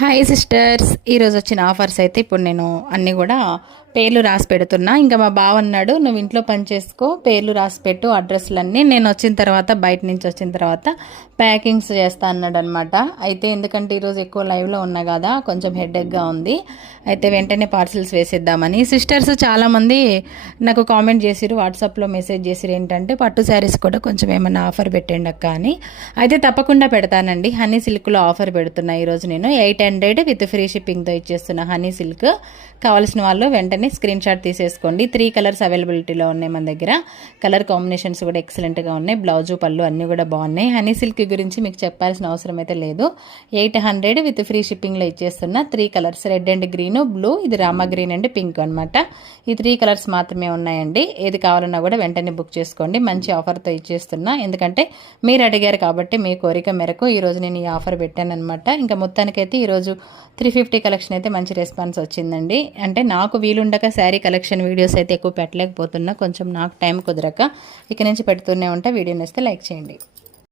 Hi sisters, ఈరోజు వచ్చిన offers అయితే ఇప్పుడు నేను అన్నీ కూడా పేర్లు రాసి పెడుతున్నా. ఇంకా మా బావ అన్నాడు, నువ్వు ఇంట్లో పని చేసుకో, పేర్లు రాసి పెట్టు అడ్రస్లన్నీ, నేను వచ్చిన తర్వాత బయట నుంచి వచ్చిన తర్వాత ప్యాకింగ్స్ చేస్తా అన్నాడు అనమాట. అయితే ఎందుకంటే ఈరోజు ఎక్కువ లైవ్లో ఉన్నా కదా, కొంచెం హెడేక్గా ఉంది. అయితే వెంటనే పార్సిల్స్ వేసేద్దామని సిస్టర్స్ చాలామంది నాకు కామెంట్ చేసిరు, వాట్సాప్లో మెసేజ్ చేసిరు, ఏంటంటే పట్టు శారీస్ కూడా కొంచెం ఏమన్నా ఆఫర్ పెట్టండి అక్క అని. అయితే తప్పకుండా పెడతానండి. హనీ సిల్క్లో ఆఫర్ పెడుతున్నా ఈరోజు నేను 800 విత్ ఫ్రీ షిప్పింగ్తో ఇచ్చేస్తున్నా హనీ సిల్క్. కావాల్సిన వాళ్ళు వెంటనే స్క్రీన్ షాట్ తీసేసుకోండి. 3 కలర్స్ అవైలబిలిటీలో ఉన్నాయి మన దగ్గర. కలర్ కాంబినేషన్స్ కూడా ఎక్సలెంట్గా ఉన్నాయి. బ్లౌజు పళ్ళు అన్నీ కూడా బాగున్నాయి. హనీ సిల్క్ గురించి మీకు చెప్పాల్సిన అవసరం అయితే లేదు. 800 విత్ ఫ్రీ షిప్పింగ్లో ఇచ్చేస్తున్నా. 3 colours, red and green, blue, ఇది రామా గ్రీన్ అండ్ పింక్ అనమాట. ఈ 3 కలర్స్ మాత్రమే ఉన్నాయండి. ఏది కావాలన్నా కూడా వెంటనే బుక్ చేసుకోండి. మంచి ఆఫర్తో ఇచ్చేస్తున్నా, ఎందుకంటే మీరు అడిగారు కాబట్టి మీ కోరిక మేరకు ఈరోజు నేను ఈ ఆఫర్ పెట్టాను అనమాట. ఇంకా మొత్తానికైతే ఈరోజు 350 కలెక్షన్ అయితే మంచి రెస్పాన్స్ వచ్చిందండి. అంటే నాకు వీలుండక శారీ కలెక్షన్ వీడియోస్ అయితే ఎక్కువ పెట్టలేకపోతున్నా, కొంచెం నాకు టైం కుదరక. ఇక నుంచి పెడుతూనే ఉంటా. వీడియో నచ్చితే లైక్ చేయండి.